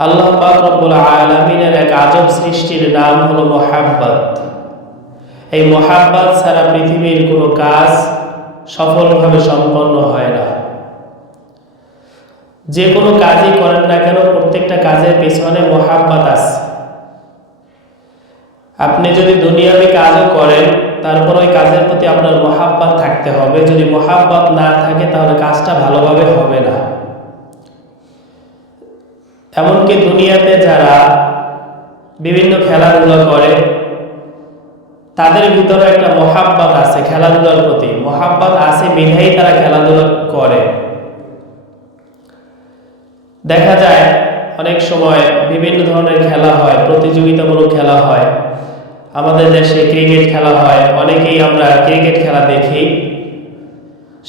আল্লাহ পাক রব্বুল আলামিনের এক আজব সৃষ্টির নাম হলো মোহাব্বত। এই মোহাব্বত ছাড়া পৃথিবীর কোনো কাজ সফলভাবে সম্পন্ন হয় না। যে কোনো কাজই করেন না কেন, প্রত্যেকটা কাজের পিছনে মোহাব্বত আছে। আপনি যদি দুনিয়াবি কাজও করেন, তারপর ওই কাজের প্রতি আপনার মোহাব্বত থাকতে হবে। যদি মোহাব্বত না থাকে তাহলে কাজটা ভালোভাবে হবে না। এমনকি দুনিয়াতে যারা বিভিন্ন খেলাধুলা করে, তাদের ভিতরে একটা মোহাব্বত আছে, খেলাধুলার প্রতি মোহাব্বত আছে বিধায় তারা খেলাধুলা করে। দেখা যায় অনেক সময় বিভিন্ন ধরনের খেলা হয়, প্রতিযোগিতামূলক খেলা হয়। আমাদের দেশে ক্রিকেট খেলা হয়, অনেকেই আমরা ক্রিকেট খেলা দেখি।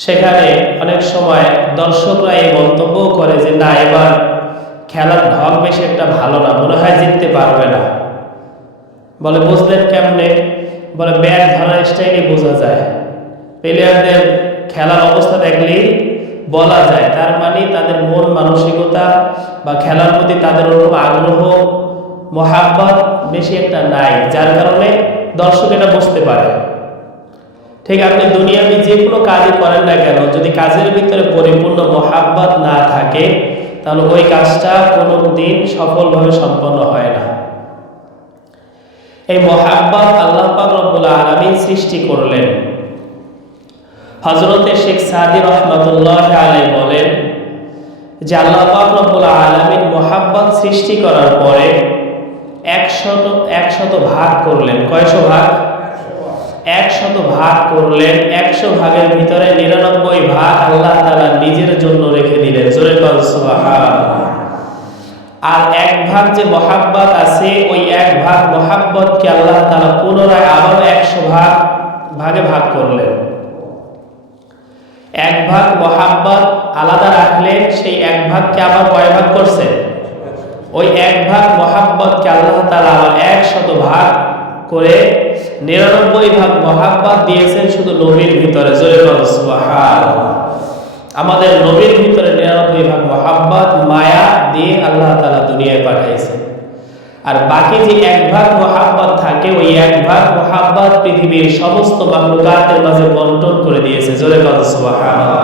সেখানে অনেক সময় দর্শকরা এই মন্তব্য করে যে না, এবার খেলার ঢং বেশি একটা ভালো না, মনে হয় জিততে পারবে না। বলে বুঝলেন কেমনে? বলে ব্যাট ধরার স্টাইলে বোঝা যায়, প্লেয়ারদের খেলার অবস্থা দেখলেই বলা যায়। তার মানে তাদের মন মানসিকতা বা খেলার প্রতি তাদের ওরকম আগ্রহ মোহাব্বত বেশি একটা নাই, যার কারণে দর্শক এটা বুঝতে পারে। ঠিক আপনি দুনিয়াবি যে কোনো কাজই করেন না কেন, যদি কাজের ভিতরে পরিপূর্ণ মোহাব্বত না থাকে তাহলে ওই কাজটা কোনো দিন সফলভাবে সম্পন্ন হয় না। এই মোহাব্বত আল্লাহ পাক রব্বুল আলামিন সৃষ্টি করলেন। হযরতে শেখ সাদি রহমাতুল্লাহ আলাইহি বলেন যে আল্লাহ পাক রব্বুল আলামিন মোহাব্বত সৃষ্টি করার পরে 100 ভাগ করলেন। কয়শো ভাগ? 100 ভাগ করলেন। 100 ভাগের ভিতরে 99 ভাগ আল্লাহ তাআলা নিজের জন্য রেখে দিলেন। জোরে বলেন সুবহানাল্লাহ। আর 1 ভাগ যে মোহাব্বত আছে, ওই 1 ভাগ মোহাব্বতকে আল্লাহ তাআলা পুনরায় আবার 100 ভাগে ভাগ করলেন। 1 ভাগ মোহাব্বত আলাদা রাখলেন, সেই 1 ভাগকে আবার কয় ভাগ করছেন? ওই 1 ভাগ মোহাব্বতকে আল্লাহ তাআলা আবার 100 ভাগ করে 99 ভাগ মোহাব্বত দিয়েছেন শুধু নবীর ভিতরে। জোরে বলেন সুবহানাল্লাহ। আমাদের নবীর ভিতরে 99 ভাগ মোহাব্বত মায়া দিয়ে আল্লাহ তাআলা দুনিয়ায় পাঠাইছেন। আর বাকি যে 1 ভাগ মোহাব্বত থাকে, ওই 1 ভাগ মোহাব্বত পৃথিবীর সমস্ত মাখলুকাতের মাঝে বন্টন করে দিয়েছে। জোরে বলেন সুবহানাল্লাহ।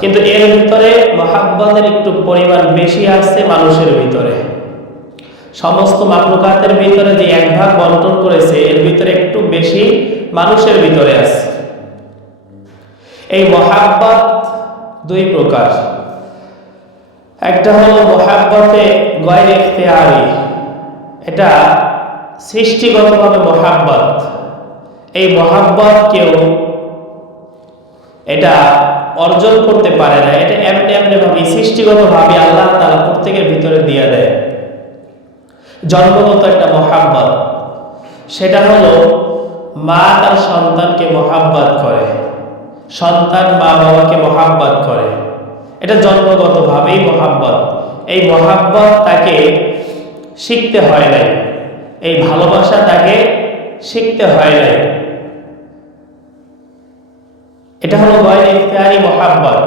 কিন্তু এর ভিতরে মোহাব্বতের একটু পরিমাণ বেশি আছে মানুষের ভিতরে। সমস্ত মাখলুকাতের ভিতরে যে 1 ভাগ বন্টন করেছে, এর ভিতরে একটু বেশি মানুষের ভিতরে আছে। এই মোহাব্বত 2 প্রকার। একটা হলো মোহাব্বতে গয়র ইখতিয়ারি, এটা সৃষ্টিগতভাবে মোহাব্বত। এই মোহাব্বত কেউ এটা অর্জন করতে পারে না, এটা এমনি এমনি ভাবে সৃষ্টিগতভাবে আল্লাহ তাআলা প্রত্যেকের ভিতরে দিয়ে দেয়। জন্মগত একটা মোহাব্বত, সেটা হলো মা তার সন্তানকে মোহাব্বত করে, সন্তান মা বাবাকে মোহাব্বত করে। এটা জন্মগতভাবেই মোহাব্বত। এই মোহাব্বত তাকে শিখতে হয় নাই, এই ভালোবাসা তাকে শিখতে হয় নাই। এটা হলো গয়র ইখতিয়ারি মোহাব্বত।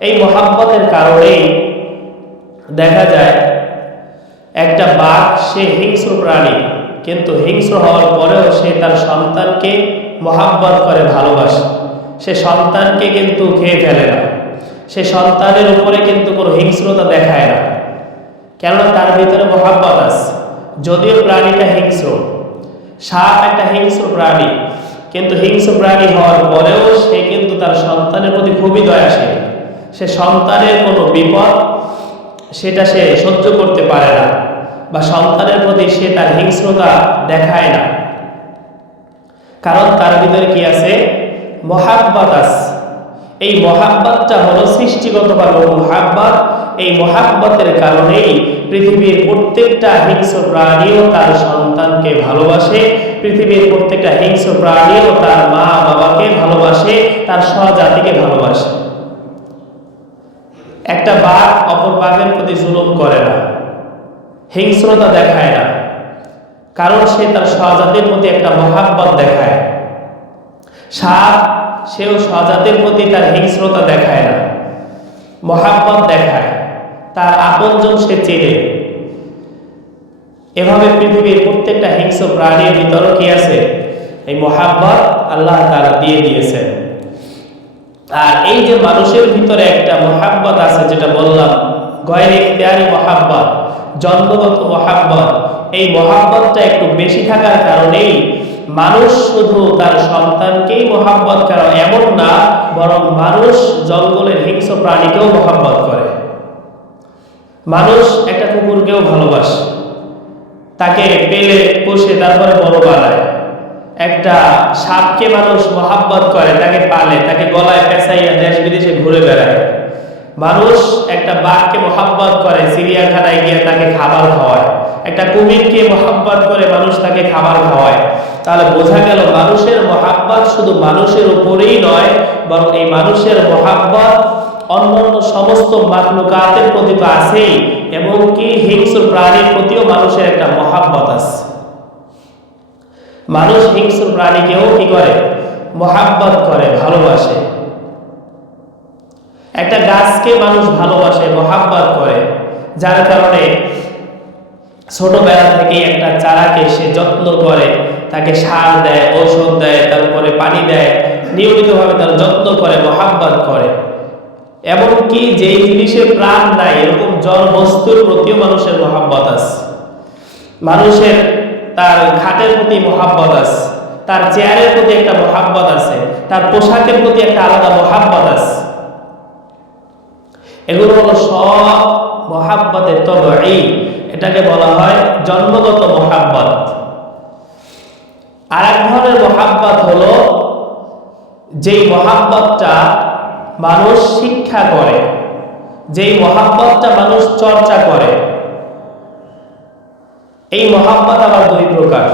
এই মোহাব্বতের কারণেই দেখা যায় একটা বাঘ, সে হিংস্র প্রাণী, কিন্তু হিংস্র হওয়ার পরেও সে তার সন্তানকে মোহাব্বত করে, ভালোবাসে। সে সন্তানকে কিন্তু খেয়ে ফেলে না, সে সন্তানের উপরে কিন্তু কোনো হিংস্রতা দেখায় না, কেননা তার ভিতরে মোহাব্বত আছে। যদিও প্রাণীটা হিংস্র, সাপ একটা হিংস্র প্রাণী, কিন্তু হিংস্র প্রাণী হওয়ার পরেও সে কিন্তু তার সন্তানের প্রতি খুবই দয়াশীল। সে সন্তানের কোনো বিপদ সেটা সে সহ্য করতে পারে না, বা সন্তানের প্রতি সে তার হিংস্রতা দেখায় না, কারণ তার ভিতরে কি আছে? মোহাব্বত আছে। এই মোহাব্বতটা হলো সৃষ্টিগতভাবে মোহাব্বত। এই মোহাব্বতের কারণেই পৃথিবীর প্রত্যেকটা হিংস্র প্রাণীও তার সন্তানকে ভালোবাসে, পৃথিবীর প্রত্যেকটা হিংস্র প্রাণীও তার মা বাবাকে ভালোবাসে, তার স্বজাতিকে ভালোবাসে। একটা বাঘ অপর বাঘের প্রতি জুলুম করে না, হিংস্রতা দেখায় না, কারণ সে তার স্বজাতির প্রতি একটা মোহাব্বত দেখায়। সাপ, সেও স্বজাতির প্রতি তার হিংস্রতা দেখায় না, মোহাব্বত দেখায়। তার আপনজন সে চেনে, এভাবে পৃথিবীর প্রত্যেকটা হিংস্র প্রাণীর ভিতরে কি আছে? এই মহাব্বত আল্লাহ তাআলা দিয়ে দিয়েছেন। আর এই যে মানুষের ভিতরে একটা মহাব্বত আছে, যেটা বললাম গয়রে ইখতিয়ারি মহাব্বত, জন্মগত মহাব্বত, এই মহাব্বতটা একটু বেশি থাকার কারণেই মানুষ শুধু তার সন্তানকেই মহাব্বত করে এমন না, বরং মানুষ জঙ্গলের হিংস্র প্রাণীকেও মহাব্বত করে। মানুষ একটা কুকুরকেও ভালোবাসে, তাকে পেলে পোষে তারপরে বড় বানায়। একটা সাপকে মানুষ মহাব্বত করে, তাকে পালে, তাকে গলায় পেঁচাইয়া দেশ বিদেশে ঘুরে বেড়ায়। মানুষ একটা বাঘকে মহাব্বত করে, চিড়িয়াখানায় গিয়ে তাকে খাবার খাওয়ায়। একটা কুমিরকে মহাব্বত করে মানুষ তাকে খাবার খাওয়ায়। তাহলে বোঝা গেল মানুষের মহাব্বত শুধু মানুষের উপরেই নয়, বরং এই মানুষের মহাব্বত অন্যান্য সমস্ত মাখলুকাতের প্রতি তো আছেই, এমনকি হিংস্র প্রাণীর প্রতিও মানুষের একটা মহাব্বত আছে। মানুষ হিংস্র প্রাণীকেও কি করে? মহাব্বত করে, ভালোবাসে। একটা গাছকে মানুষ ভালোবাসে, মহাব্বত করে, যার কারণে ছোটবেলা থেকে একটা চারাকে সে যত্ন করে, তাকে সার দেয়, ঔষধ দেয়, তারপরে পানি দেয়, নিয়মিতভাবে তার যত্ন করে, মহাব্বত করে। এমনকি যেই জিনিসের প্রাণ নাই এরকম জড় বস্তুর প্রতিও মানুষের মহাব্বত আছে। মানুষের তার খাটের প্রতি মহাব্বত আছে, তার চেয়ারের প্রতি একটা মহাব্বত আছে, তার পোশাকের প্রতি একটা আলাদা মহাব্বত আছে। এগুলো হলো সব মহাব্বতের তবঈ, এটাকে বলা হয় জন্মগত মহাব্বত। আর এক ধরনের মহাব্বত হলো যেই মহাব্বতটা মানুষ শিক্ষা করে, যেই মহাব্বতটা মানুষ চর্চা করে। এই মহাব্বত আবার দুই প্রকার।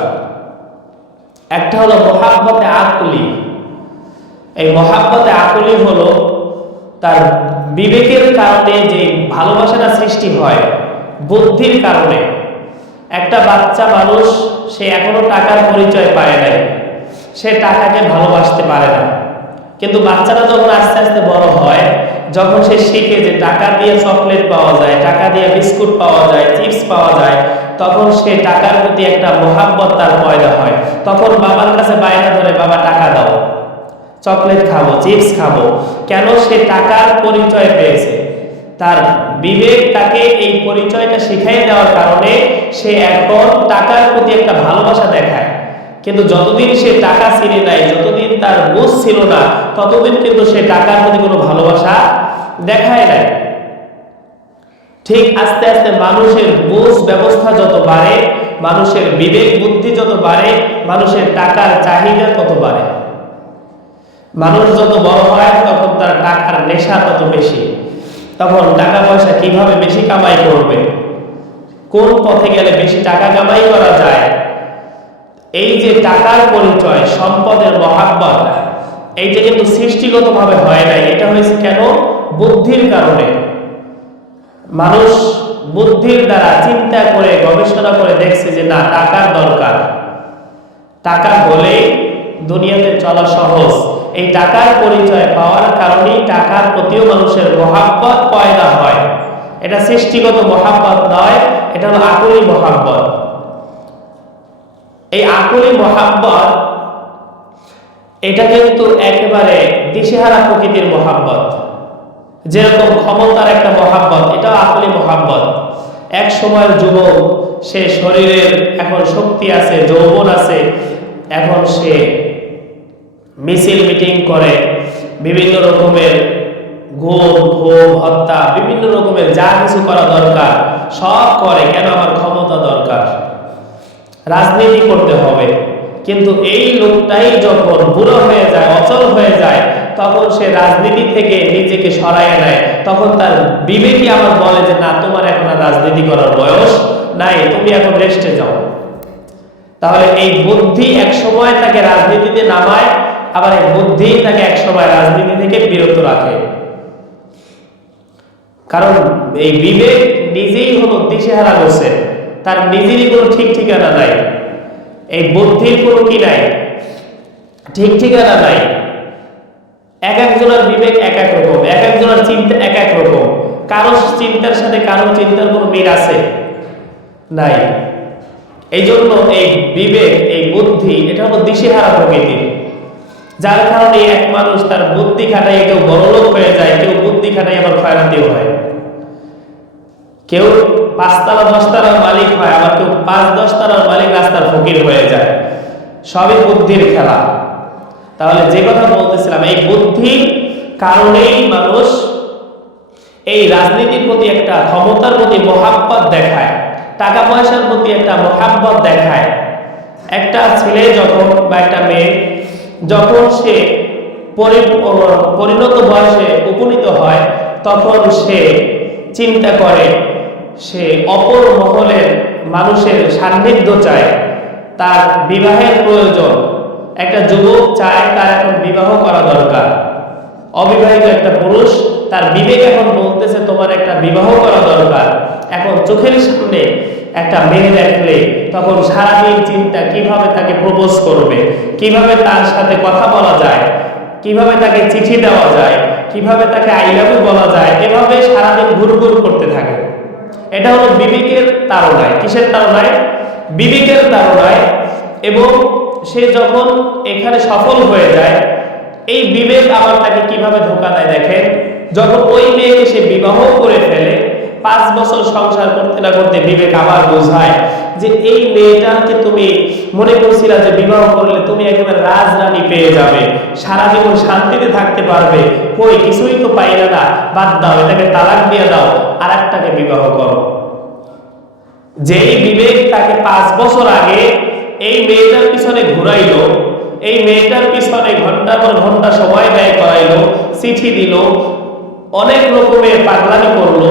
একটা হলো মহাব্বতে আকলি। এই মহাব্বতে আকলি হলো তার বিবেকের কারণে যে ভালোবাসাটা সৃষ্টি হয়, বুদ্ধির কারণে। একটা বাচ্চা মানুষ, সে এখনো টাকার পরিচয় পায় নাই, সে টাকাকে ভালোবাসতে পারে না। কিন্তু বাচ্চাটা যখন আস্তে আস্তে বড় হয়, যখন সে শিখে যে টাকা দিয়ে চকলেট পাওয়া যায়, টাকা দিয়ে বিস্কুট পাওয়া যায়, চিপস পাওয়া যায়, তখন সে টাকার প্রতি একটা মহাব্বত তার পয়দা হয়। তখন বাবার কাছে বায়না ধরে, বাবা টাকা দাও, চকলেট খাবো, চিপস খাবো। কেন? সে টাকার পরিচয় পেয়েছে। তার বিবেক তাকে এই পরিচয়টা শিখাই দেওয়ার কারণে সে এখন টাকার প্রতি একটা ভালোবাসা দেখায়। কিন্তু যতদিন সে টাকা চিনে নাই, যতদিন তার বুঝ ছিল না, ততদিন কিন্তু সে টাকার প্রতি কোনো ভালোবাসা দেখায় নাই। ঠিক আস্তে আস্তে মানুষের বুঝ ব্যবস্থা যত বাড়ে, মানুষের বিবেক বুদ্ধি যত বাড়ে, মানুষের টাকার চাহিদা তত বাড়ে। মানুষ যত বড় হয়, তখন তার টাকার নেশা তত বেশি। তখন টাকা পয়সা কিভাবে বেশি কামাই করবে, কোন পথে গেলে বেশি টাকা কামাই করা যায়, এই যে টাকার পরিচয়, সম্পদের মহাব্বত, এইটা কিন্তু সৃষ্টিগতভাবে হয় নাই। এটা হয়েছে কেন? বুদ্ধির কারণে। মানুষ বুদ্ধির দ্বারা চিন্তা করে, গবেষণা করে দেখছে যে না, টাকার দরকার, টাকা হলেই দুনিয়াতে চলা সহজ। এই টাকার পরিচয় পাওয়ার কারণেই টাকার প্রতিও মানুষের মহাব্বত পয়দা হয়। এটা সৃষ্টিগত মহাব্বত নয়, এটা হলো আকলি মহাব্বত। এই আকলি মহাব্বত, এটা কিন্তু একেবারে দিশেহারা প্রকৃতির মহাব্বত। যেরকম ক্ষমতার একটা মহাব্বত, এটাও আকলি মহাব্বত। এক সময়ের যুবক, সে শরীরের এখন শক্তি আছে, যৌবন আছে, এখন সে মিছিল মিটিং করে, বিভিন্ন রকমের গুম, খুন, হত্যা, বিভিন্ন রকমের যা কিছু করা দরকার সব করে। কেন? আমার ক্ষমতা দরকার, রাজনীতি করতে হবে। কিন্তু এই লোকটাই যখন বুড়ো হয়ে যায়, অচল হয়ে যায়, তখন সে রাজনীতি থেকে নিজেকে সরাইয়া নেয়। তখন তার বিবেকই আবার বলে যে না, তোমার এখন আর রাজনীতি করার বয়স নাই, তুমি এখন রেস্টে যাও। তাহলে এই বুদ্ধি এক সময় তাকে রাজনীতিতে নামায়, আবার এই বুদ্ধি তাকে এক সময় রাজনীতি থেকে বিরত রাখে। কারণ এই বিবেক নিজেই হলো দিশেহারা বসে, তার নিজেরই কোনো ঠিক ঠিকানা নাই। এই বুদ্ধির কোনো কি নাই, ঠিক ঠিকানা নাই। এক একজনের বিবেক এক এক রকম, এক একজনের চিন্তা এক এক রকম। কারো চিন্তার সাথে কারো চিন্তার কোনো মিল আছে? নাই। এই জন্য এই বিবেক, এই বুদ্ধি, এটা হলো দিশেহারা প্রকৃতির, যার কারণে এক মানুষ তার বুদ্ধি খাটাই কেউ বড়লোক হয়ে যায়, কেউ বুদ্ধি খাটাই আবার খয়রাতিও হয়, কেউ 5 তলা 10 তলার মালিক হয়, আবার কেউ 5-10 তলার মালিক রাস্তার ফকির হয়ে যায়। সবই বুদ্ধির খেলা। তাহলে যে কথা বলতেছিলাম, এই বুদ্ধির কারণেই মানুষ এই রাজনীতির প্রতি একটা ক্ষমতার প্রতি মহাব্বত দেখায়, টাকা পয়সার প্রতি একটা মহাব্বত দেখায়। একটা ছেলে যখন বা একটা মেয়ে যখন সে পরিণত বয়সে উপনীত হয়, তখন সে চিন্তা করে, সে অপর মহলের মানুষের সান্নিধ্য চায়, তার বিবাহের প্রয়োজন। একটা যুবক চায় তার এখন বিবাহ করা দরকার, অবিবাহিত একটা পুরুষ, তার বিবেক এখন বলতেছে তোমার একটা বিবাহ করা দরকার। এখন চোখের সামনে একটা মেয়ে দেখলে তখন সারাদিন চিন্তা, কিভাবে তাকে প্রপোজ করবে, কিভাবে তার সাথে কথা বলা যায়, কিভাবে তাকে চিঠি দেওয়া যায়, কিভাবে তাকে আই লাভ ইউ বলা যায়, এভাবে সারাদিন ঘুরঘুর করতে থাকে। এটা হলো বিবেকের তাড়নায়। কিসের তাড়নায়? বিবেকের তাড়নায়। এবং সে যখন এখানে সফল হয়ে যায়, এই বিবেক আবার তাকে কিভাবে ধোঁকা দেয় দেখেন। যখন ওই মেয়েকে সে বিবাহ করে ফেলে, 5 বছর সংসার করতে না করতে বিবেক আবার বোঝায় যে এই মেয়েটাকে তুমি মনে করছিলা যে বিবাহ করলে তুমি একেবারে রাজরানী পেয়ে যাবে, সারা জীবন শান্তিতে থাকতে পারবে, কই কিছুই তো পাইলে না, বাদ দাও, এটাকে তালাক দিয়ে দাও, আর একটাকে বিবাহ করো। যেই বিবেক তাকে 5 বছর আগে এই মেয়েটার পিছনে ঘুরাইলো, এই মেয়েটার পিছনে ঘন্টার পর ঘন্টা সময় ব্যয় করাইলো, চিঠি দিল, অনেক রকমের পাগলামি করলো,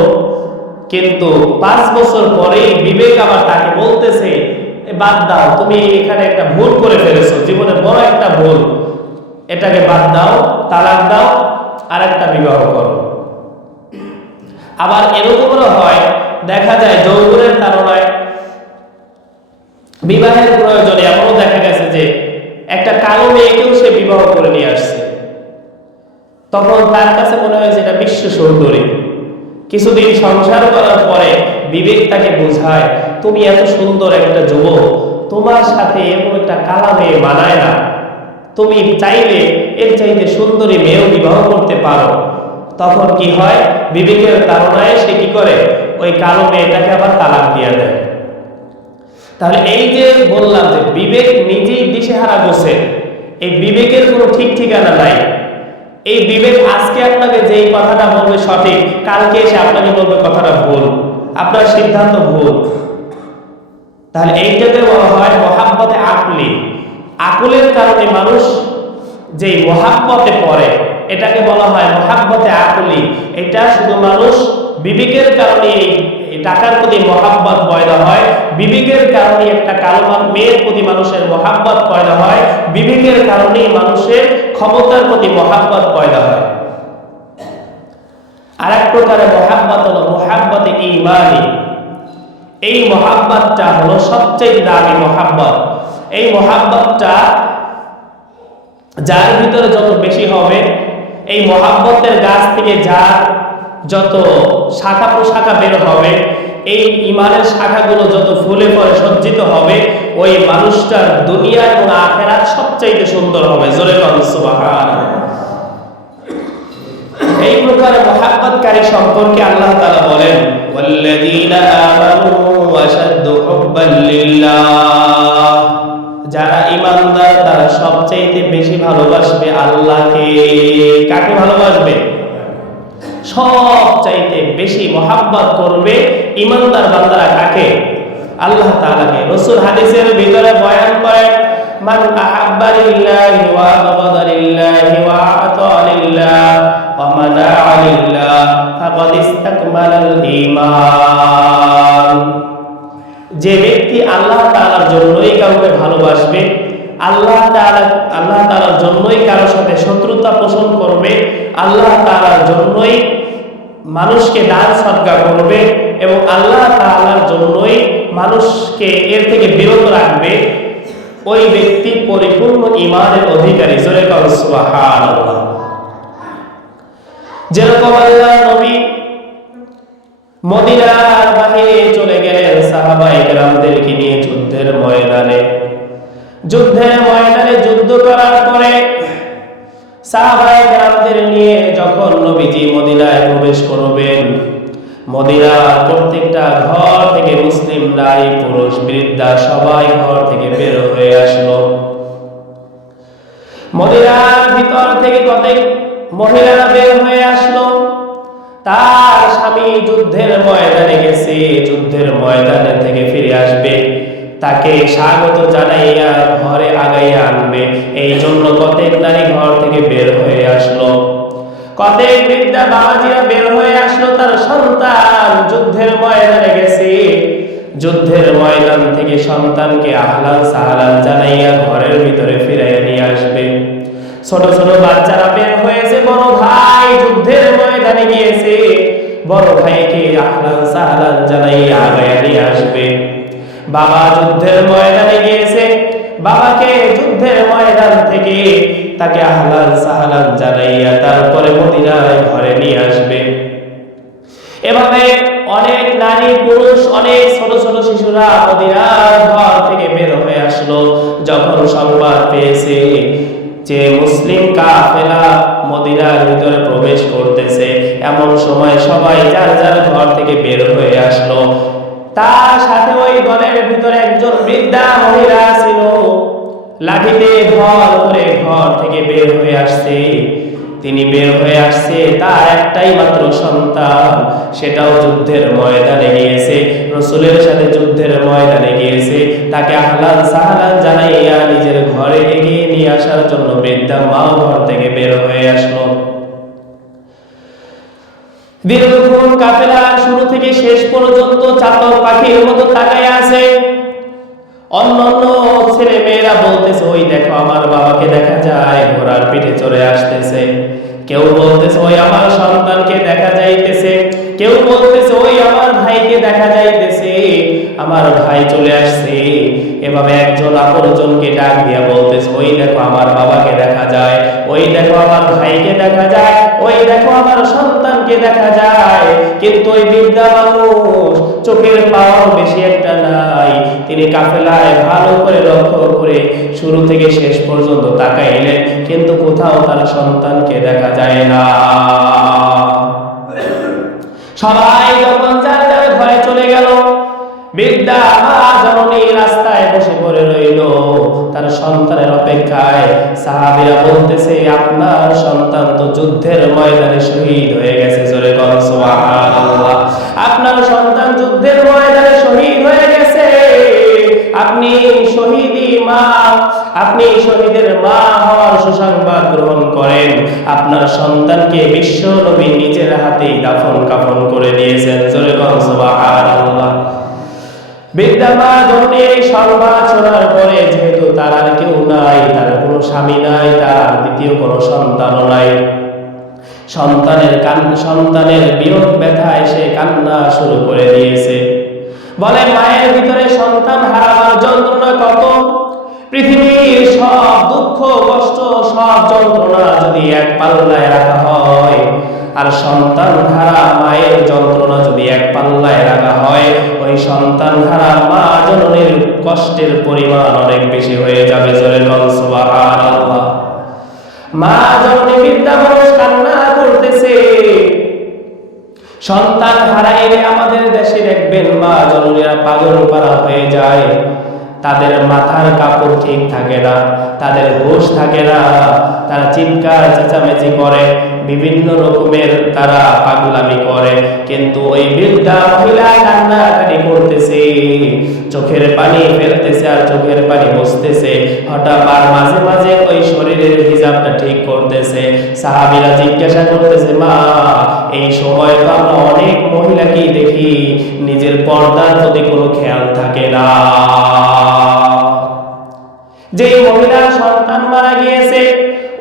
কিন্তু 5 বছর পরেই বিবেক আবার তাকে বলতেছে বাদ দাও, তুমি এখানে একটা ভুল করে ফেলেছো, জীবনে বড় একটা ভুল, এটাকে বাদ দাও, তালাক দাও, আর একটা বিবাহ করো। আবার এরকমও হয়, দেখা যায় যৌবনের তাড়নায় বিবাহের প্রয়োজনে এমনও দেখা গেছে যে একটা কালো মেয়েকেও সে বিবাহ করে নিয়ে আসছে। তখন তার কাছে মনে হয়েছে এটা বিশ্ব সুন্দরী। কিছুদিন সংসার করার পরে বিবেক তাকে বোঝায়, তুমি এত সুন্দর একটা যুবক, তোমার সাথে এমন একটা কালা মেয়ে মানায় না, তুমি চাইলে এর চাইতে সুন্দরী মেয়েও বিবাহ করতে পারো। তখন কি হয়, বিবেকের তাড়নায় সে কি করে, ওই কালো মেয়েটাকে আবার তালাক দিয়ে দেয়। তাহলে এই যে বললাম যে বিবেক নিজেই দিশেহারা গোছে, এই বিবেকের কোনো ঠিক ঠিকানা নাই। এই বিবেক আজকে আপনাকে যেই কথাটা বলবে সঠিক, কালকে এসে আপনাকে বলবে কথাটা ভুল, আপনার সিদ্ধান্ত ভুল। তাহলে এইটাকে বলা হয় মহাব্বতে আকলি। আকলের কারণে মানুষ যেই মহাব্বতে পড়ে, এটাকে বলা হয় মহাব্বতে আকলি। এটা শুধু মানুষ বিবেকের কারণে এই টাকার প্রতি মহাব্বত পয়দা হয়, বিবেকের কারণে একটা কালো মেয়ের প্রতি মানুষের মহাব্বত পয়দা হয়, বিবেকের কারণেই মানুষের ক্ষমতার প্রতি মহাব্বত পয়দা হয়। আর এক প্রকারের মহাব্বত হলো মহাব্বতে ঈমানি। এই মহাব্বতটা হলো সবচেয়ে দামি মহাব্বত। এই মহাব্বতটা যার ভিতরে যত বেশি হবে, এই মহাব্বতের গাছ থেকে যার যত শাখা প্রশাখা বের হবে, এই ইমানের শাখাগুলো যত ফুলে ফলে সজ্জিত হবে, ওই মানুষটার দুনিয়া এবং আখিরাত সবচাইতে সুন্দর হবে। জোরে বলুন সুবহানাল্লাহ। এই প্রকার মহাব্বতকারী সম্পর্কে আল্লাহ তাআলা বলেন, ওয়াল্লাযীনা আমানু আশাদ্দু হুব্বান লিল্লাহ। যারা ঈমানদার তারা সবচাইতে বেশি ভালোবাসবে আল্লাহকে। কাকে ভালোবাসবে? সবচাইতে বেশি মহাব্বত করবে ঈমানদার বান্দারা কাকে? আল্লাহ তাআলাকে। রাসূল হাদিসের ভিতরে বয়ান করেন, মান আহাব্বা লিল্লাহি ওয়া আবগাদা লিল্লাহি ওয়া আতা লিল্লাহ ওয়া মানা লিল্লাহ ফাকাদ ইসতাকমালাল ঈমান। যে ব্যক্তি আল্লাহ তাআলার জন্যই কাউকে ভালোবাসবে, আল্লাহ তাআলার জন্যই কারোর সাথে শত্রুতা পোষণ করবে, আল্লাহ তাআলার জন্যই মানুষকে দান সদকা করবে এবং আল্লাহ তাআলার জন্যই মানুষকে এর থেকে বিরত রাখবে, ওই ব্যক্তি পরিপূর্ণ ঈমানের অধিকারী। জোরে বলুন সুবহানাল্লাহ। যেরকম আল্লাহর নবী মদিনার বাহিরে চলে গেলেন, সাহাবায়ে কেরামদেরকে নিয়ে যুদ্ধের ময়দানে যুদ্ধ করার পরে সাহাবায়ে কেরামদের নিয়ে যখন নবীজি মদিনায় প্রবেশ করবেন, মদিনার প্রত্যেকটা ঘর থেকে মুসলিম নারী পুরুষ বৃদ্ধা সবাই ঘর থেকে বের হয়ে আসলো। মদিনার ভিতর থেকে কতক মহিলারা বের হয়ে আসলো। তার স্বামী যুদ্ধের ময়দানে গেছে, যুদ্ধের ময়দানে থেকে ফিরে আসবে, তাকে স্বাগত জানাইয়া ঘরে আগাইয়া আনবে, এই জন্য কতক নারী ঘর থেকে বের হয়ে আসলো। কতক বৃদ্ধা বাবাজিরা বের হয়ে আসলো, তার সন্তান যুদ্ধের ময়দানে গেছে, যুদ্ধের ময়দান থেকে সন্তানকে আহলান সাহলান জানাইয়া ঘরের ভিতরে ফিরাইয়া নিয়ে আসবে। ছোট ছোট বাচ্চারা বের হয়েছে, বড় ভাই যুদ্ধের ময়দানে গিয়েছে, বড় ভাইকে আহলান সাহলান জানাইয়া আগাইয়া নিয়ে আসবে। বাবা যুদ্ধের ময়দানে গিয়েছে, বাবাকে যুদ্ধের ময়দান থেকে তাকে আহলান সাহলান জানাইয়া তারপরে মদিনায় ঘরে নিয়ে আসবে। এভাবে অনেক নারী পুরুষ, অনেক ছোট ছোট শিশুরা মদিনার ঘর থেকে বের হয়ে আসলো। যখন সংবাদ পেয়েছে যে মুসলিম কাফেলা মদিনার ভিতরে প্রবেশ করতেছে, এমন সময় সবাই যার যার ঘর থেকে বের হয়ে আসলো। তার সাথে ওই দলের ভিতরে একজন বৃদ্ধা মহিলা ছিল, লাঠিতে ভর করে ঘর থেকে বের হয়ে আসছে। তিনি বের হয়ে আসছে, তার একটাই মাত্র সন্তান, সেটাও যুদ্ধের ময়দানে গিয়েছে, রাসূলের সাথে যুদ্ধের ময়দানে গিয়েছে। তাকে আহলান সাহলান জানাইয়া নিজের ঘরে এগিয়ে নিয়ে আসার জন্য বৃদ্ধা মাও ঘর থেকে বের হয়ে আসলো। দীর্ঘক্ষণ কাফেলা শুরু থেকে শেষ পর্যন্ত চাতক পাখির মতো তাকায় আছে। অন্যান্য ছেলে মেয়েরা বলতেছে, ওই দেখো আমার বাবাকে দেখা যায় ঘোড়ার পিঠে চড়ে আসতেছে। কেউ বলতেছে, ওই আমার সন্তানকে দেখা যাইতেছে। কেউ বলতেছে, ওই আমার ভাইকে দেখা যাইতেছে, আমার ভাই চলে আসছে। এভাবে একজন অপরজনকে ডাক দিয়া বলতেছে, ওই দেখো আমার বাবাকে দেখা যায়, ওই দেখো আমার ভাইকে দেখা যায়, ওই দেখো আমার সন্তানকে দেখা যায়। কিন্তু ওই বৃদ্ধা মানুষ চোখের পাওয়ার বেশি একটা নাই। তিনি কাফেলায় ভালো করে লক্ষ্য করে শুরু থেকে শেষ পর্যন্ত তাকাইলেন, কিন্তু কোথাও তার সন্তানকে দেখা যায় না। সবাই যখন যার যার ঘরে চলে গেল, বৃদ্ধা মা জননী রাস্তায় বসে পড়ে রইল তার সন্তানের অপেক্ষায়। সাহাবীরা বলতেছে, আপনার সন্তান তো যুদ্ধের ময়দানে শহীদ হয়ে গেছে। জোরে বলেন সুবহানাল্লাহ। আপনার সন্তান যুদ্ধের ময়দানে শহীদ হয়ে গেছে। আপনি শহীদি মা, আপনি শহীদের মা হওয়ার সুসংবাদ গ্রহণ করেন। আপনার সন্তানকে বিশ্ব নবী নিজের হাতেই দাফন কাফন করে দিয়েছেন। জোরে বলেন সুবহানাল্লাহ। বৃদ্ধা মা জননী এই সংবাদ শোনার পরে, যেহেতু তার আর কেউ নাই, তার কোনো স্বামী নাই, তার দ্বিতীয় কোনো সন্তানও নাই, সন্তানের বিয়োগ ব্যথায় সে কান্না শুরু করে দিয়েছে। বলে, মায়ের ভিতরে সন্তান হারাবার যন্ত্রণা কত! পৃথিবীর সব দুঃখ কষ্ট সব যন্ত্রণা যদি এক পাল্লায় রাখা হয়, আর সন্তান হারা মায়ের যন্ত্রণা যদি এক পাল্লায় রাখা হয়, ওই সন্তান হারা মা জননীর কষ্টের পরিমাণ অনেক বেশি হয়ে যাবে। জোরে বলেন সুবহানাল্লাহ। মা জননী বৃদ্ধা মানুষ কান্না করতেছে। সন্তান হারাইলে আমাদের দেশে দেখবেন মা জননীরা পাগল পারা হয়ে যায়। তাদের মাথার কাপড় ঠিক থাকে না, তাদের হুঁশ থাকে না, তারা চিৎকার চেঁচামেচি করে, বিভিন্ন রকমের তারা পাগলামি করে। কিন্তু ওই বৃদ্ধা মহিলা কান্নাকাটি করতেছে, চোখের পানি ফেলতেছে আর চোখের পানি মুছতেছে, হঠাৎ আর মাঝে মাঝে ওই শরীরের হিজাবটা ঠিক করতেছে। সাহাবীরা জিজ্ঞাসা করতেছে, মা এই সময় তো আমরা অনেক মহিলাকেই দেখি নিজের পর্দার প্রতি কোনো খেয়াল থাকে না। যে মহিলা সন্তান মারা গিয়েছে,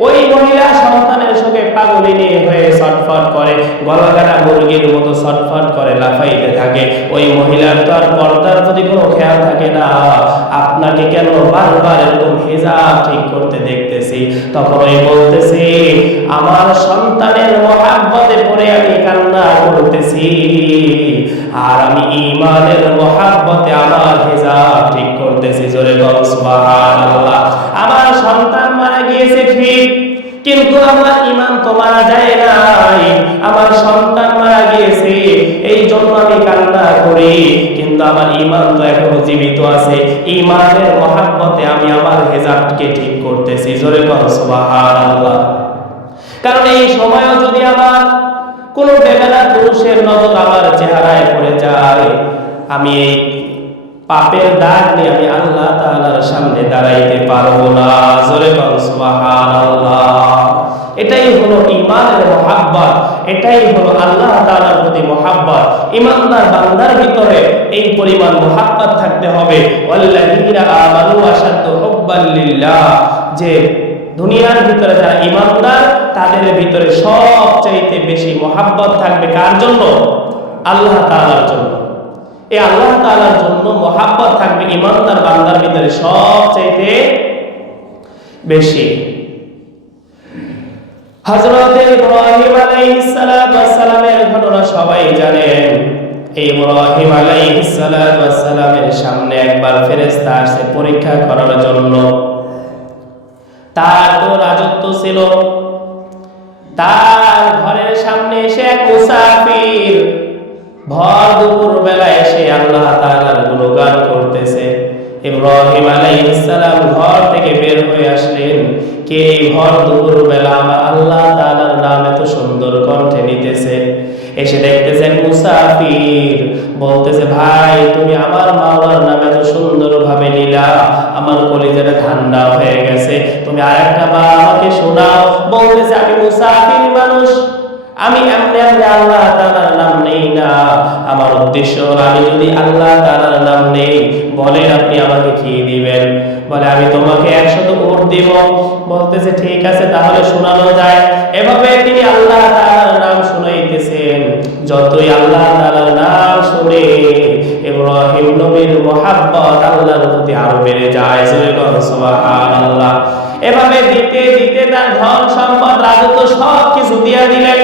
ওই মহিলা সন্তানের শোকে পাগলিনী হয়ে ছটফট ছটফট করে, গলাকাটা মুরগির মতো ছটফট করে লাফাইতে থাকে। ওই মহিলার তো আর পর্দার প্রতি কোনো খেয়াল থাকে না, আপনাকে কেন বারবার এরকম হিজাব ঠিক করতে দেখতেছি। তখন ওই বলতেছি, আমার সন্তানের মহাব্বতে পড়ে আমি কান্না করতেছি, আর আমি ঈমানের মহাব্বতে আমার হিজাব ঠিক করতেছি। জোরে বল সুবহানাল্লাহ। আমার সন্তান মারা গিয়েছে ঠিক, কিন্তু আমার ঈমান তো মারা যায় নাই। আমার সন্তান মারা গিয়েছে, এই জন্য আমি কান্না করি, কিন্তু আমার ঈমান তো এখনো জীবিত আছে। ঈমানের মহাব্বতে আমি আমার হিজাবকে ঠিক করতেছি। জোরে বল সুবহানাল্লাহ। কারণ এই সময়ও যদি আমার কোন বেগানা পুরুষের নজর আমার চেহারায় পড়ে যায়, আমি এই পাপের দাগ নিয়ে আমি আল্লাহ তাআলার সামনে দাঁড়াইতে পারবো না। জোরে বল সুবহানাল্লাহ। এটাই হলো ঈমানের মহাব্বত, এটাই হলো আল্লাহ তাআলার প্রতি মহাব্বত। ঈমানদার বান্দার ভিতরে এই পরিমাণ মহাব্বত থাকতে হবে। ওয়াল্লাযীনা আমানু আশাদ্দু হুব্বান লিল্লাহ, যে দুনিয়ার ভিতরে যারা ঈমানদার তাদের ভিতরে সবচাইতে বেশি মহাব্বত থাকবে কার জন্য? আল্লাহ তাআলার জন্য। এই আল্লাহ তাআলার জন্য মহাব্বত থাকবে ঈমানদার বান্দার ভিতরে সবচাইতে বেশি। হযরত ইব্রাহিম আলাইহিস সালাতু ওয়াস সালামের ঘটনা সবাই জানেন। এই ইব্রাহিম আলাইহিস সালাতু ওয়াস সালামের সামনে একবার ফেরেশতা আসে পরীক্ষা করার জন্য। তার তো রাজত্ব ছিল, তার ঘরের সামনে এসে এক মুসাফির ভর দুপুর বেলা এসে আল্লাহ তাআলার গুণগান করতেছে। ইব্রাহিম আলাইহিস সালাম ঘর থেকে বের হয়ে আসলেন, কে ভর দুপুর বেলা আমার আল্লাহ তাআলার নাম এত সুন্দর কণ্ঠে নিতেছে। এসে দেখতেছেন মুসাফির, বলতেছে, ভাই তুমি আমার মাওলার নাম এত সুন্দর ভাবে নিলা, আমার কলিজাটা ঠান্ডা হয়ে গেছে, তুমি আরেকটা বার আমাকে শোনাও। বলতেছে, আমি মুসাফির মানুষ, আমি এমনি এমনি আল্লাহ তাআলার নাম নেই না। আমার উদ্দেশ্য হলো আমি যদি আল্লাহ তাআলার নাম নেই, বলেন আপনি আমাকে কি দিবেন? বলে, আমি তোমাকে 100 উট দিব। বলতেছে, ঠিক আছে তাহলে শোনানো যায়। এভাবে তিনি আল্লাহ তাআলার নাম শুনাইতেছেন। যতই আল্লাহ তাআলার নাম শুনে ইব্রাহিম নবীর মহাব্বত আল্লাহর প্রতি আরো বেড়ে যায়। সুবহানাল্লাহ। এভাবে দিতে দিতে তার ধন সম্পদ রাজত্ব সব কিছু দিয়ে দিলেন।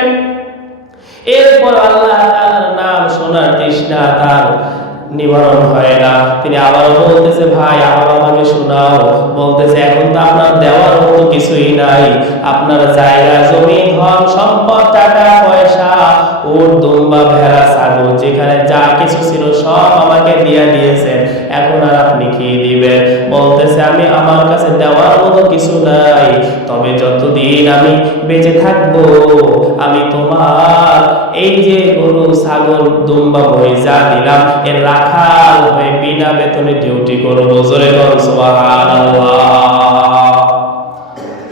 এরপর আল্লাহ তাআলার নাম শোনার তৃষ্ণা তার নিবারণ হয় না। তিনি আবার বলতেছে, ভাই আবার আমাকে শোনাও। বলতেছে, এখন তো আপনার দেওয়ার মতো কিছুই নাই, আপনার জায়গা জমি ধন সম্পদ টাকা পয়সা উট দুম্বা ভেড়া ছাগল যেখানে যা কিছু ছিল সব আমাকে দিয়ে দিয়েছেন, এখন আর আপনি কি দিবেন? বলতেছে, আমি আমার কাছে দেওয়ার মতো কিছু নাই, তবে যতদিন আমি বেঁচে থাকবো আমি তোমার এই যে গরু ছাগল দুম্বা মহিষা দিলাম এর রাখাল হয়ে বিনা বেতনে ডিউটি করবো। জোরে বল সুবহানাল্লাহ।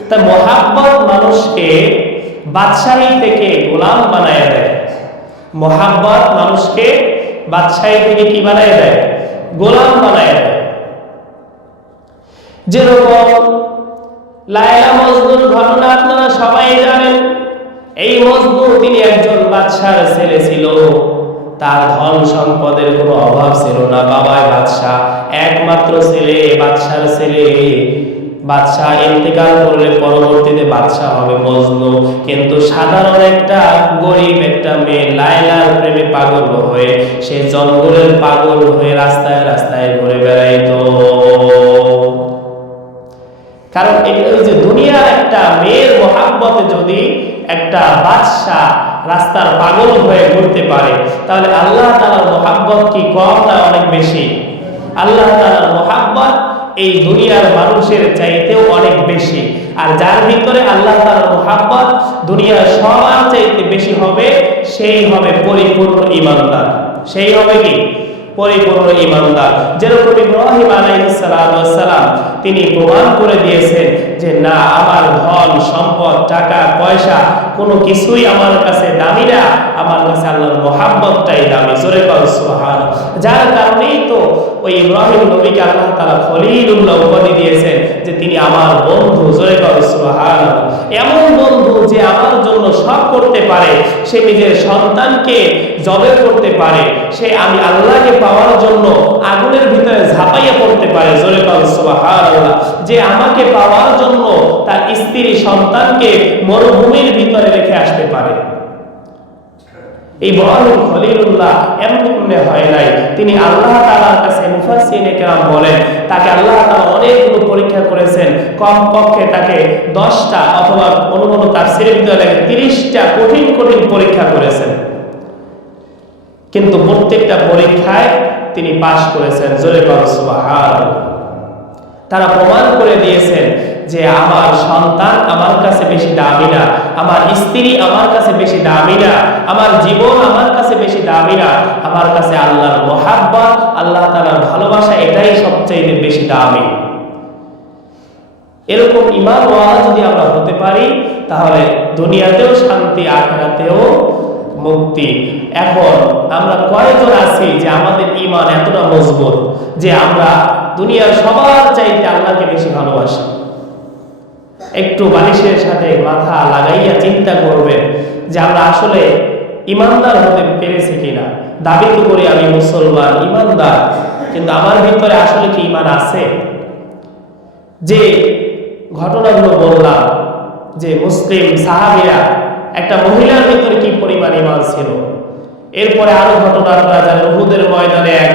তা মহাব্বত মানুষকে বাদশাহী থেকে গোলাম বানায় দেয়। মহাব্বত মানুষকে বাদশাহী থেকে কি বানায় দেয়? গোলাম বানায় দেয়। যেরকম লায়লা মজনুর ঘটনা আপনারা সবাই জানেন। এই মজনু তিনি একজন বাদশার ছেলে ছিল, তার ধন সম্পদের কোনো অভাব ছিল না, বাবাই বাদশাহ, একমাত্র ছেলে, বাদশার ছেলে। বাদশাহ ইন্তেকাল করলে পরবর্তীতে বাদশাহ হবে মজনু। কিন্তু সাধারণ একটা গরিব একটা মেয়ে লায়লার প্রেমে পাগল হয়ে সে জঙ্গলের পাগল হয়ে রাস্তায় রাস্তায় ঘুরে বেড়াইতো। কারণ ওই যে দুনিয়ার একটা মেয়ের মহাব্বতে যদি একটা বাদশাহ রাস্তার পাগল হয়ে ঘুরতে পারে, তাহলে আল্লাহ তাআলার মহাব্বত কি কম না অনেক বেশি? আল্লাহ তাআলার মহাব্বত এই দুনিয়ার মানুষের চাইতেও অনেক বেশি। আর যার ভিতরে আল্লাহ তাআলার মহাব্বত দুনিয়ার সবার চাইতে বেশি হবে, সেই হবে পরিপূর্ণ ঈমানদার। সেই হবে কি? পরিপূর্ণ ঈমানদার। যেরকম ইব্রাহিম আলাইহিস সালাম তিনি প্রমাণ করে দিয়েছেন যে না, আমার ধন সম্পদ টাকা পয়সা কোনো কিছুই আমার কাছে দামি না, আমার কাছে আল্লাহর মহাব্বতটাই দামি। জোরে বল সুবহানাল্লাহ। যার কারণেই তো ওই ইব্রাহিম নবীকে আল্লাহ তাআলা খলিলুল্লাহ উপাধি দিয়েছেন যে তিনি আমার বন্ধু। জোরে বলো সুবহানাল্লাহ। এমন বন্ধু যে আমার জন্য সব করতে পারে, সে নিজের সন্তানকে জবে করতে পারে, সে আমি আল্লাহকে পাওয়ার জন্য আগুনের ভিতরে ঝাঁপাইয়া পড়তে পারে। জোরে বলো সুবহানাল্লাহ। যে আমাকে পাওয়ার জন্য তার স্ত্রী সন্তানকে মরুভূমির ভিতরে রেখে আসতে পারে। ইব্রাহিম খলিলুল্লাহ এমনি হয় নাই, তিনি আল্লাহ তাআলার কাছে মুফাসসিরিনে কেরাম বলেন তাকে আল্লাহ তাআলা অনেকগুলো পরীক্ষা করেছেন। কমপক্ষে তাকে 10টা অথবা কোন তাফসীরের ভিতরে 30টা কঠিন কঠিন পরীক্ষা করেছেন, কিন্তু প্রত্যেকটা পরীক্ষায় তিনি পাশ করেছেন। জোরে বলো সুবহানাল্লাহ। তারা প্রমাণ করে দিয়েছেন যে আমার সন্তান আমার কাছে বেশি দামি না, আমার স্ত্রী আমার কাছে বেশি দামি না, আমার জীবন আমার কাছে বেশি দামি না, আমার কাছে আল্লাহর মহাব্বত, আল্লাহ তাআলার ভালোবাসা এটাই সবচেয়ে বেশি দামি। এরকম ঈমানওয়ালা যদি আমরা হতে পারি তাহলে দুনিয়াতেও শান্তি, আখিরাতেও মুক্তি। এখন আমরা কয়জন আছি যে আমাদের ঈমান এতটা মজবুত যে আমরা দুনিয়ার সবার চাইতে আল্লাহকে বেশি ভালোবাসি? একটু বালিশের সাথে মাথা লাগাইয়া চিন্তা করবেন যে আমরা আসলে ইমানদার হতে পেরেছি কিনা। দাবি তো করি আমি মুসলমান, ইমানদার, কিন্তু আমার ভিতরে আসলে কি ইমান আছে? যে ঘটনাগুলো বললাম যে মুসলিম সাহাবীরা, একটা মহিলার ভিতরে কি পরিমাণ ইমান ছিল। এরপরে আরো ঘটনা করা যায়, উহুদের ময়দানে এক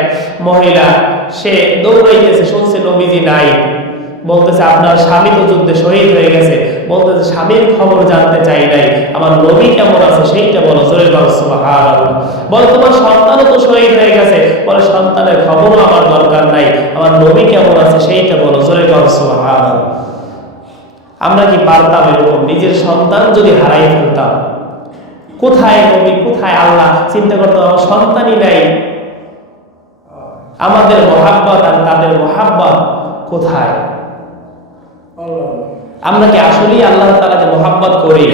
মহিলা, সে দৌড়াইতেছে, শুনছে নবীজি নাই, বলতেছে আপনার স্বামী তো যুদ্ধে শহীদ হয়ে গেছে, বলতেছে স্বামীর খবর জানতে চাই নাই, আমার নবী কেমন আছে সেইটা বলো। জোরে বলো সুবহানাল্লাহ। বল তোমার সন্তানও তো শহীদ হয়ে গেছে, বলে সন্তানের খবরও আমার দরকার নাই, আমার নবী কেমন আছে সেইটা বলো। জোরে বলো সুবহানাল্লাহ। আমরা কি পারতাম এরকম? নিজের সন্তান যদি হারাই ফেলতাম, কোথায় নবী, কোথায় আল্লাহ, চিন্তা করতাম আমার সন্তানই নাই, আমাদের মহাব্বত আর তাদের মহাব্বত কোথায়? আমরা কি আসলেই আল্লাহ তাআলাকে মহাব্বত করি?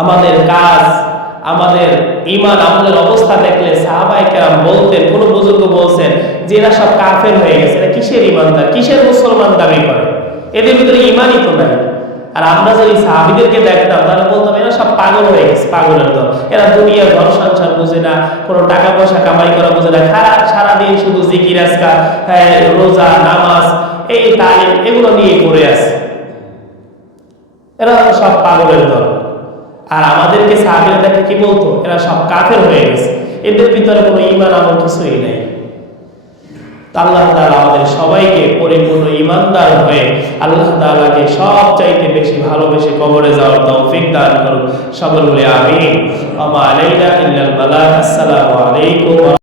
আমাদের কাজ, আমাদের ঈমান আমলের অবস্থা দেখলে সাহাবায়ে কেরাম বলতেন, কোন বুজুর্গ বলছেন যে এরা সব কাফের হয়ে গেছে, এরা কিসের ঈমানদার, কিসের মুসলমান দাবি করে, এদের ভিতরে ঈমানই তো নাই। আর আমরা যদি সাহাবীদেরকে দেখতাম তাহলে বলতাম এরা সব পাগল হয়ে গেছে, পাগলের দল, এরা দুনিয়ার ঘর সংসার বুঝে না, কোনো টাকা পয়সা কামাই করা বুঝে না, সারাদিন শুধু জিকির আজকার, রোজা নামাজ, এই তালিম এগুলো নিয়ে পড়ে আছে, এরা সব পাগলের দল। আর আমাদেরকে সাহাবীরা দেখে কি বলতো, এরা সব কাফের হয়ে গেছে, এদের ভিতরে কোনো ঈমান আমল কিছুই নেই। আল্লাহ তাআলা আমাদের সবাইকে পরিপূর্ণ ঈমানদার হয়ে আল্লাহ তাআলাকে সবচাইতে বেশি ভালোবেসে কবরে যাওয়ার তৌফিক দান করুন। সকলে বলি আমিন। ওয়া মা আলাইনা ইল্লাল বালাগ। আসসালামু আলাইকুম।